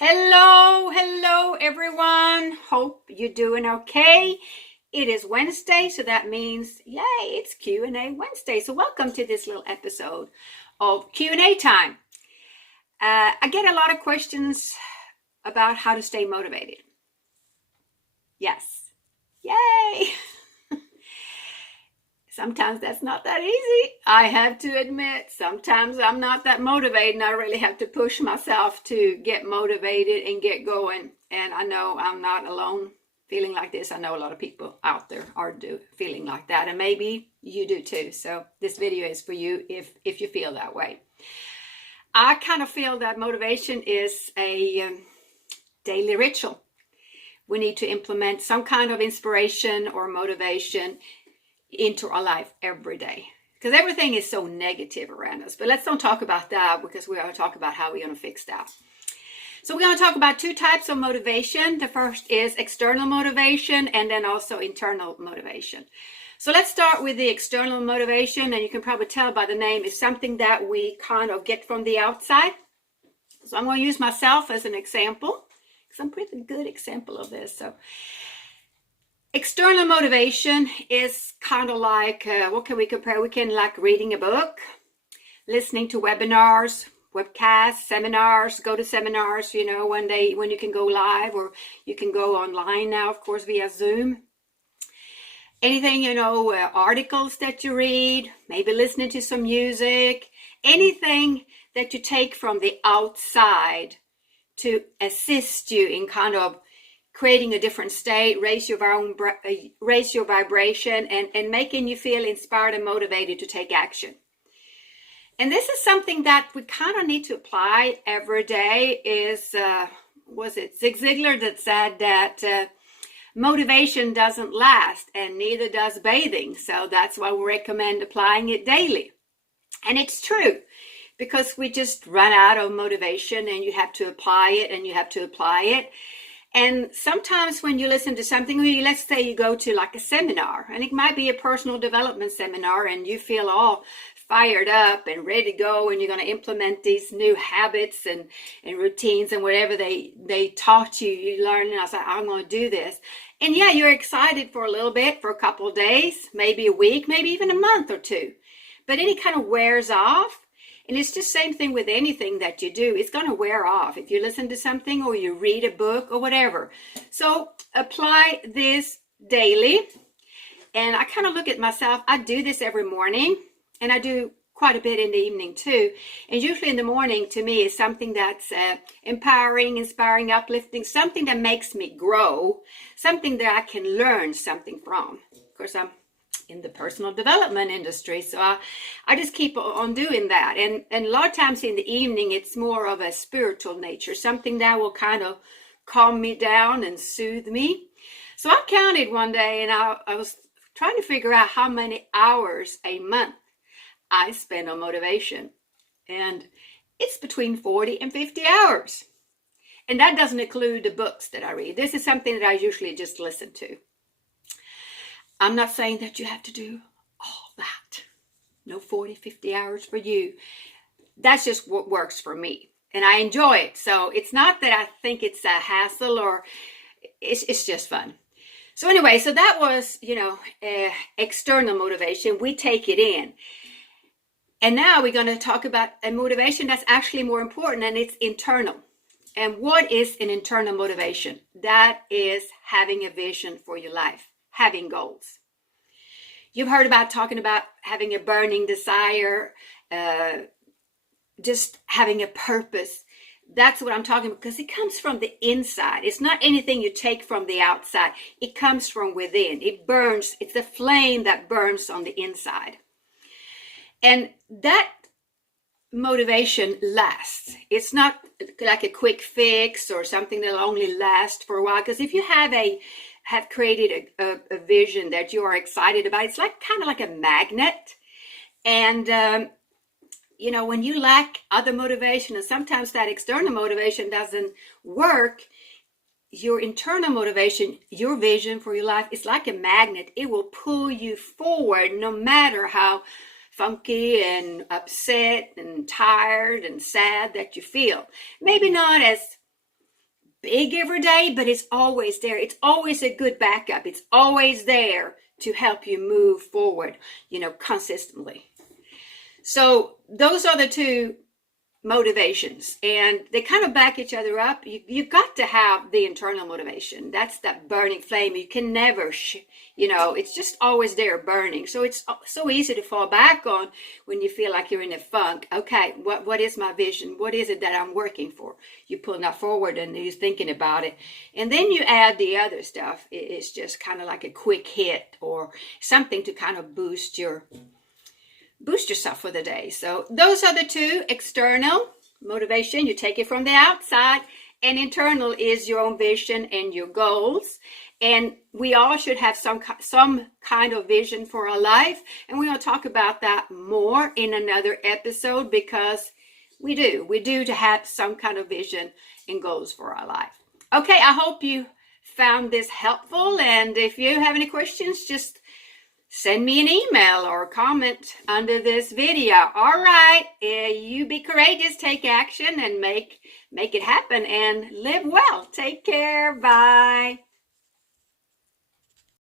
Hello everyone. Hope you're doing okay. It is Wednesday, so that means, yay, it's Q&A Wednesday. So welcome to this little episode of Q&A time. I get a lot of questions about how to stay motivated. Yes, yay. Sometimes that's not that easy. I have to admit, sometimes I'm not that motivated and I really have to push myself to get motivated and get going. And I know I'm not alone feeling like this. I know a lot of people out there are feeling like that, and maybe you do too. So this video is for you if you feel that way. I kind of feel that motivation is a daily ritual. We need to implement some kind of inspiration or motivation into our life every day, because everything is so negative around us. But let's don't talk about that, because we're going to talk about how we're going to fix that. So we're going to talk about two types of motivation. The first is external motivation, and then also internal motivation. So let's start with the external motivation, and you can probably tell by the name, is something that we kind of get from the outside. So I'm going to use myself as an example, because I'm a pretty good example of this. So external motivation is kind of like, what can we compare? We can like reading a book, listening to webinars, webcasts, seminars, go to seminars, when you can go live, or you can go online now, of course, via Zoom. Anything, articles that you read, maybe listening to some music, anything that you take from the outside to assist you in kind of creating a different state, raise your vibration, and making you feel inspired and motivated to take action. And this is something that we kind of need to apply every day. Was it Zig Ziglar that said that motivation doesn't last, and neither does bathing. So that's why we recommend applying it daily. And it's true, because we just run out of motivation, and you have to apply it, and you have to apply it. And sometimes when you listen to something, let's say you go to like a seminar, and it might be a personal development seminar, and you feel all fired up and ready to go, and you're going to implement these new habits and routines and whatever they taught you, you learn, and I was like, I'm going to do this. And yeah, you're excited for a little bit, for a couple of days, maybe a week, maybe even a month or two. But then it kind of wears off. And it's just the same thing with anything that you do. It's going to wear off if you listen to something or you read a book or whatever. So apply this daily. And I kind of look at myself. I do this every morning, and I do quite a bit in the evening too. And usually in the morning, to me, is something that's empowering, inspiring, uplifting, something that makes me grow, something that I can learn something from. Of course, I'm in the personal development industry, so I just keep on doing that. And a lot of times in the evening, it's more of a spiritual nature, something that will kind of calm me down and soothe me. So I counted one day, and I was trying to figure out how many hours a month I spend on motivation. And it's between 40 and 50 hours. And that doesn't include the books that I read. This is something that I usually just listen to. I'm not saying that you have to do all that. No 40, 50 hours for you. That's just what works for me. And I enjoy it. So it's not that I think it's a hassle, or it's just fun. So anyway, so that was, external motivation. We take it in. And now we're going to talk about a motivation that's actually more important, and it's internal. And what is an internal motivation? That is having a vision for your life. Having goals. You've heard about talking about having a burning desire, just having a purpose. That's what I'm talking about, because it comes from the inside. It's not anything you take from the outside. It comes from within. It burns. It's a flame that burns on the inside. And that motivation lasts. It's not like a quick fix or something that'll only last for a while. Because if you have created a vision that you are excited about, it's like kind of like a magnet. And when you lack other motivation, and sometimes that external motivation doesn't work, your internal motivation, your vision for your life, is like a magnet. It will pull you forward no matter how funky and upset and tired and sad that you feel. Maybe not as big every day, but it's always there. It's always a good backup. It's always there to help you move forward, consistently. So those are the two motivations, and they kind of back each other up. You've got to have the internal motivation. That's that burning flame. You can never, it's just always there burning. So it's so easy to fall back on when you feel like you're in a funk. Okay, what is my vision? What is it that I'm working for? You pull that forward and you're thinking about it. And then you add the other stuff. It's just kind of like a quick hit or something to kind of boost yourself for the day. So those are the two: external motivation, you take it from the outside, and internal is your own vision and your goals. And we all should have some kind of vision for our life, and we're going to talk about that more in another episode, because we do to have some kind of vision and goals for our life. Okay, I hope you found this helpful, and if you have any questions, just send me an email or comment under this video. All right, you be courageous, take action, and make it happen, and live well. Take care. Bye.